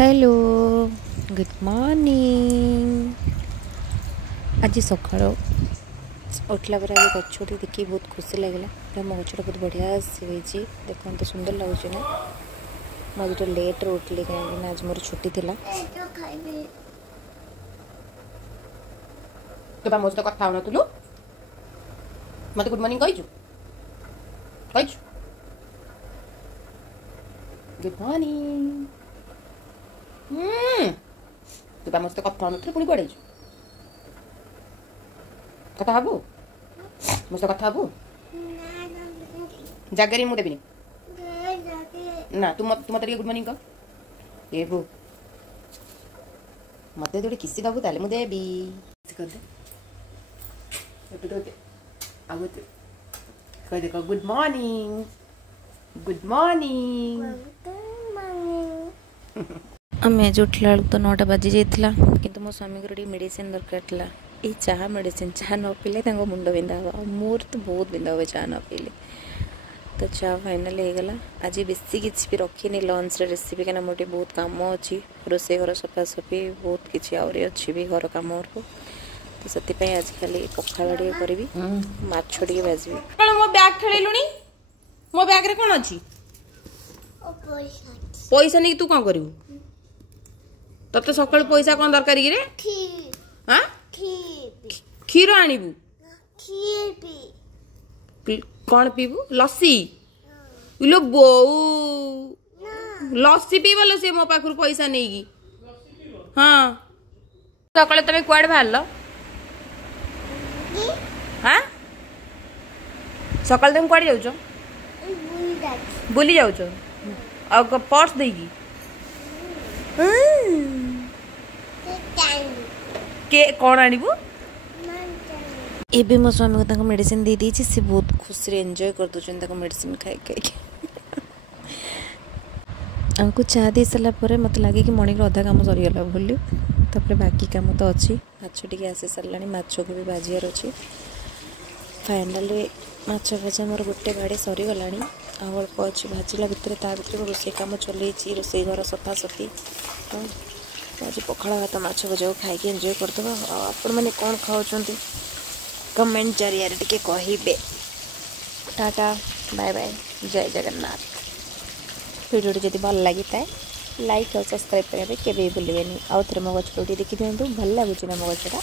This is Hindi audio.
Hello good morning. आज सकाल उठला पर आज गछटी देखी बहुत खुशी लगे। मो गछटा बहुत बढ़िया से देखो तो सुंदर लगुच ना। मैं जो लेट रे उठली कहीं आज मोर छुट्टी थी। तो मो सहित कथा होनुलु मत गुड मॉर्निंग कहीचु गुड मॉर्निंग। तू मो सहित कथा होनुलु पुणी कड़े कथा हबू मो सहित कथा हबू जगह मुझे देवी ना तू मत गुड मॉर्निंग कह ये बू मत जो किसी दबू ताले मुझे देवी कह देख गुड मॉर्निंग गुड मॉर्निंग। आम आज उठला तो 9टा बाजी जाइला किंतु मो स्वामी को मेडिसिन दरकार था। ये चाह मेडिसिन चाह न पीले मुंड बिंधा हम मोर तो बहुत बिंधा हुए चाह न पीले। तो चाह फाइनाल हो गला। आज बेसी किसी भी रखी लंच रेसिपी कहीं मोटे बहुत कम अच्छी रोसे घर सफासफी बहुत किसी आहरी अच्छी भी घर कम को तो से आज खाली पखाड़ टे करी माछ टे भाजी। मो बैग खेलुनी मो बैग रे कौन अच्छी पैसा नहीं तू कौन करू तते सकाल पैसा कौन दरकार रे हाँ क्षीर आणबू कौन पीबू लस्सी लो बो लस्सी पीबल से मो पाखु पैसा नहीं हाँ सकाल तुम कुआडे बाहर हाँ सकाल तुम कुआडे जाऊच बुली जाऊच आ पर्स देगी के कौन आणबू एबे मो स्वामी को मेडिसिन दे दी से बहुत खुशी एंजॉय कर दो मेडिसिन खाई खाई आमको चाह दे सारापर मत लगे कि मणि अधा काम सरीगला बोली तापर बाकी काम तो अच्छी माछ टी आसी सारा माछ को भी भाजार अच्छी फाइनाल माछ भजा मोर गोटे गाड़ी सरीगला अल्प अच्छी भाजला भितर ता भर रोसे कम चल रोसे घर सफासफी तो आज पखाड़ भात माछ भजा को खाई एंजॉय करदे। आपण मैंने कौन खाऊँ कमेंट जरिए टे कहे। टाटा बाय बाय जय जगन्नाथ। वीडियो जदि भल लगी था लाइक और सब्सक्राइब करने के भूलें। आउ थे मो गछटा देखी दिखाँ भल लगुच ना मो गछटा।